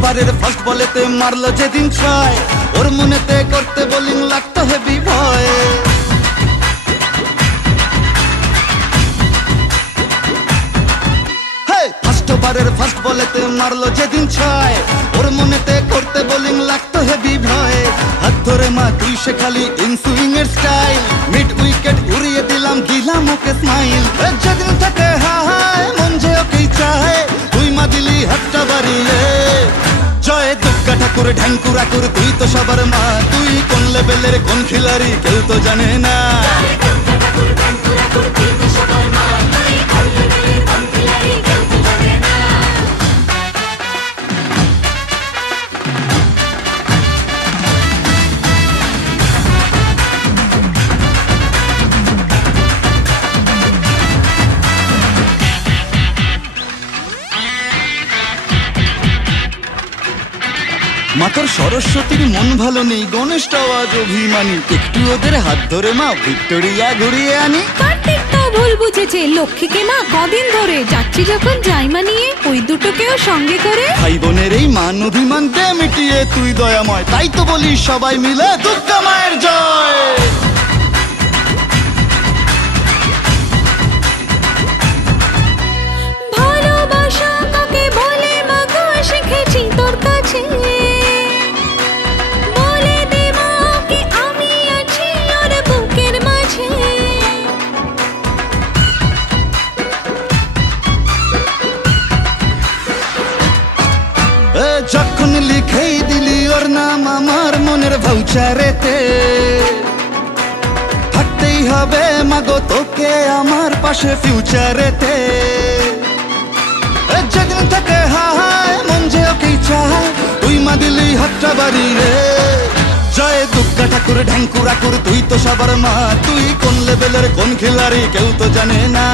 ওভারের ফার্স্ট বলেতে মারলো যেদিন ছয়, ওর মনেতে করতে বোলিং লাগতো হেভি ভয়। ফার্স্ট ওভারের ফার্স্ট বলেতে মারলো যেদিন ছয়, ওর মনেতে করতে বোলিং লাগতো হেভি ভয়। হাত ধরে মা তুই সে খালি ইনসুইং এর স্টাইল, মিড উইকেট উড়িয়ে দিলাম দিলাম ওকে স্মাইল। যেদিন থেকে হায় মন যে ওকেই চায়, তুই মা দিলি হাতটা বাড়িয়ে। জয় দুর্গা ঠাকুর ঢ্যাঙ্কুর আকুর তুই তো সবার মা, তুই কোন লেভেলের কোন খিলাড়ি কেউ তো জানে না। মাতর সরস্বতীর মন ভালো নেই, গণেশটাও আজ অভিমানী, একটু ওদের হাত ধরে মা ভিক্টোরিয়া ঘুরিয়ে আনি। কার্তিক তো ভুল বুঝেছে, লক্ষ্মীকে মা কদিন ধরে যাচ্ছি যখন জাইমা নিয়ে, ওই দুটোকেও সঙ্গে করে। ভাই বোনের এই মান অভিমান দে মিটিয়ে তুই দয়াময়, তাই তো বলি সবাই মিলে দুর্গা মায়ের জয়। ভালোবাসা কাকে বলে মা গো শিখেছি তোর কাছে, বলে দে মা কি আমি আছি ওর বুকের মাঝে। যখন লিখেই দিলি ওর নাম আমার মনের ভাউচারেতে, থাকতেই হবে মাগো তোকে আমার পাশে ফিউচারেতে। যেদিন থেকে হায় মন যে ওকেই চায়, তুই মা দিলি হাতটা বাড়িয়ে। জয় দুর্গা ঠাকুর ঢ্যাঙ্কুর আকুর তুই তো সবার মা, তুই কোন লেভেলের কোন খিলাড়ি কেউ তো জানে না।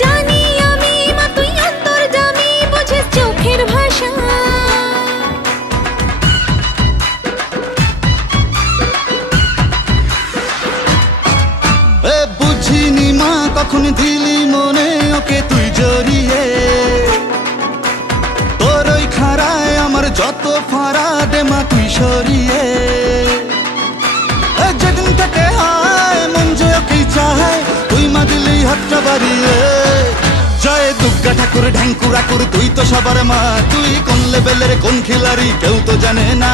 জানি আমি মা তুই অন্তর্যামী, বুঝিস চোখের ভাষা। বুঝিনি মা কখন দিলি মনে ওকে তুই জড়িয়ে, তোর ওই খাড়ায় আমার যত ফাড়া দে মা তুই সরিয়ে। যেদিন থেকে হায় মন যে ওকেই চায়, তুই মা দিলি হাতটা বাড়িয়ে। জয় দুর্গা ঠাকুর ঢ্যাঙ্কুর আকুর তুই তো সবার মা, তুই কোন লেভেলের কোন খিলাড়ি কেউ তো জানে না।